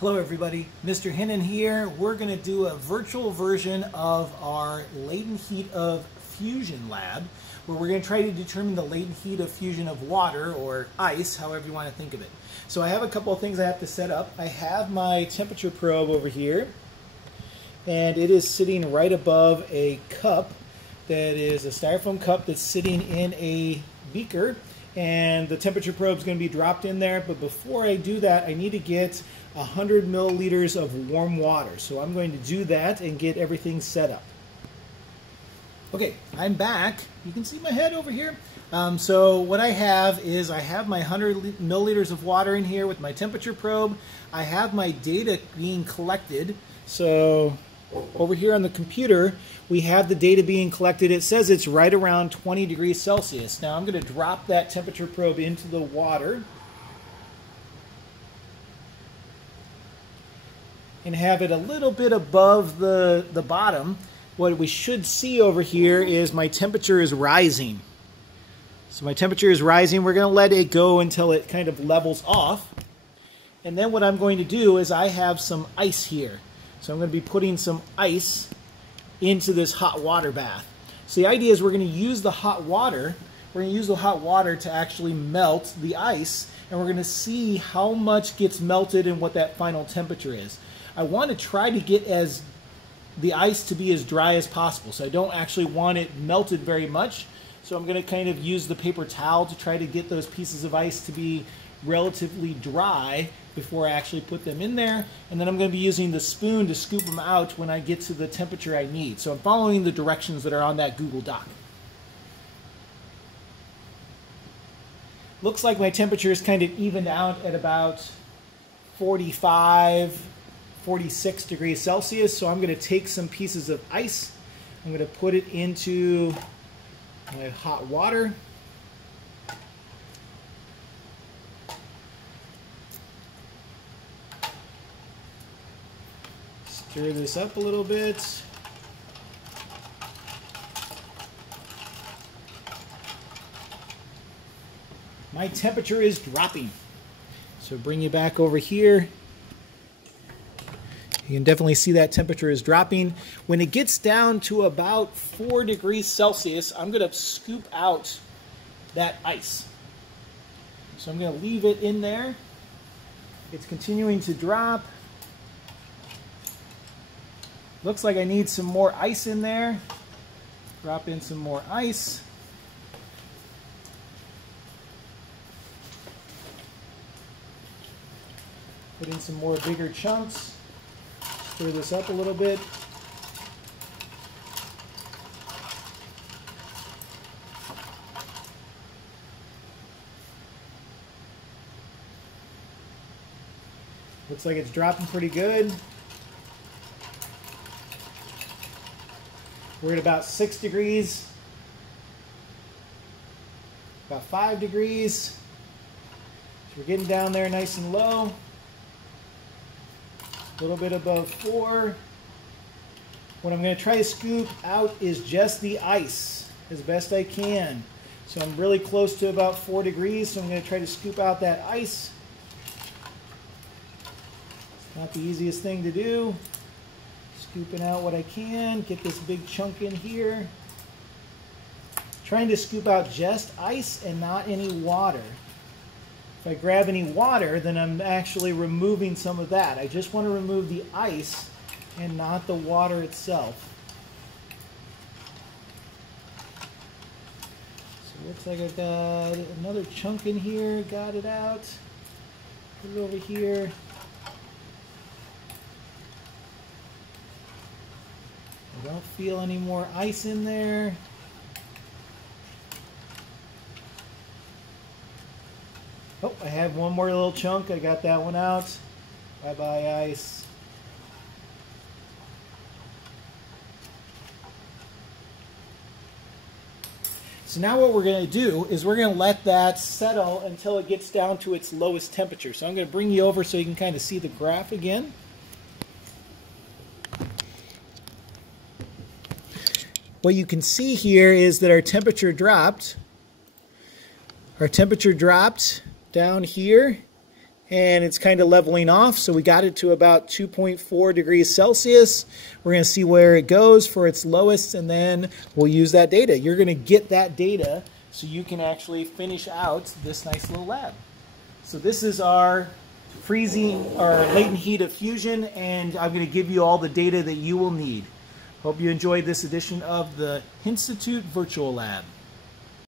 Hello everybody, Mr. Hennon here. We're going to do a virtual version of our latent heat of fusion lab, where we're going to try to determine the latent heat of fusion of water, or ice, however you want to think of it. So I have a couple of things I have to set up. I have my temperature probe over here, and it is sitting right above a cup that is a styrofoam cup that's sitting in a beaker, and the temperature probe is going to be dropped in there. But before I do that, I need to get 100 milliliters of warm water. So I'm going to do that and get everything set up. Okay, I'm back. You can see my head over here. So what I have is I have my 100 milliliters of water in here with my temperature probe. I have my data being collected. So over here on the computer, we have the data being collected. It says it's right around 20 degrees Celsius. Now I'm going to drop that temperature probe into the water and have it a little bit above the bottom. What we should see over here is my temperature is rising. So my temperature is rising. We're going to let it go until it kind of levels off. And then what I'm going to do is I have some ice here. So I'm going to be putting some ice into this hot water bath. So the idea is we're going to use the hot water. We're going to use the hot water to actually melt the ice, and we're going to see how much gets melted and what that final temperature is. I want to try to get the ice to be as dry as possible. So I don't actually want it melted very much. So I'm going to kind of use the paper towel to try to get those pieces of ice to be relatively dry before I actually put them in there. And then I'm going to be using the spoon to scoop them out when I get to the temperature I need. So I'm following the directions that are on that Google Doc. Looks like my temperature is kind of evened out at about 45, 46 degrees Celsius. So I'm going to take some pieces of ice. I'm going to put it into my hot water. Stir this up a little bit. My temperature is dropping. So bring you back over here. You can definitely see that temperature is dropping. When it gets down to about 4 degrees Celsius, I'm going to scoop out that ice. So I'm going to leave it in there. It's continuing to drop. Looks like I need some more ice in there. Drop in some more ice. Put in some more bigger chunks. Stir this up a little bit. Looks like it's dropping pretty good. We're at about 6 degrees, about 5 degrees. So we're getting down there nice and low. A little bit above 4. What I'm going to try to scoop out is just the ice as best I can. So I'm really close to about 4 degrees, so I'm going to try to scoop out that ice. It's not the easiest thing to do. Scooping out what I can, get this big chunk in here. Trying to scoop out just ice and not any water. If I grab any water, then I'm actually removing some of that. I just want to remove the ice and not the water itself. So it looks like I've got another chunk in here. Got it out. Put it over here. I don't feel any more ice in there. Oh, I have one more little chunk. I got that one out. Bye-bye, ice. So now what we're going to do is we're going to let that settle until it gets down to its lowest temperature. So I'm going to bring you over so you can kind of see the graph again. What you can see here is that our temperature dropped. Our temperature dropped down here, and it's kind of leveling off. So we got it to about 2.4 degrees Celsius. We're going to see where it goes for its lowest, and then we'll use that data. You're going to get that data so you can actually finish out this nice little lab. So this is our latent heat of fusion, and I'm going to give you all the data that you will need. Hope you enjoyed this edition of the Henstitute Virtual Lab.